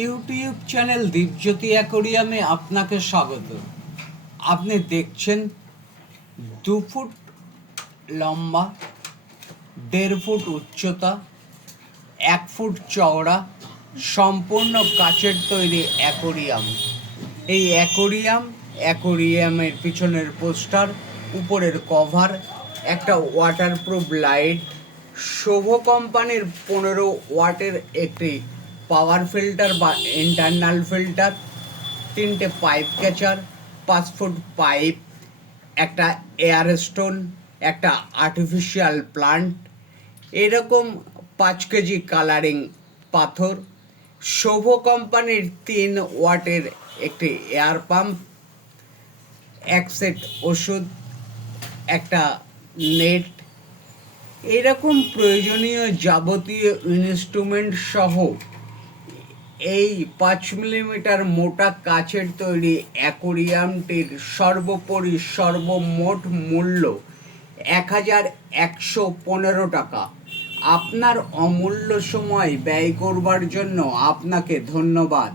YouTube channel Dipjyoti অ্যাকোরিয়ামে আপনাকে স্বাগত। আপনি দেখছেন 2 ফুট লম্বা, 1.5 ফুট উচ্চতা, 1 ফুট চওড়া, সম্পূর্ণ কাচের তৈরি অ্যাকোরিয়াম। এই অ্যাকোরিয়ামের পিছনের পোস্টার, উপরের কভার, একটা ওয়াটারপ্রুফ লাইট, শোভ কোম্পানির 15 ওয়াটের একটি পাওয়ার ফিল্টার বা ইন্টারনাল ফিল্টার, 3টে পাইপ ক্যাচার, 5 ফুট পাইপ, একটা এয়ার স্টোন, একটা আর্টিফিশিয়াল প্লান্ট, এরকম 5 কেজি কালারিং পাথর, শোভ কোম্পানির 3 ওয়াটের একটি এয়ার পাম্প, 1 সেট ওষুধ, একটা নেট, এরকম প্রয়োজনীয় যাবতীয় ইনস্ট্রুমেন্ট সহ এই 5 মিলিমিটার মোটা কাচের তৈরি অ্যাকোরিয়ামটির সর্বোপরি সর্বমোট মূল্য 1115 টাকা। আপনার অমূল্য সময় ব্যয় করবার জন্য আপনাকে ধন্যবাদ।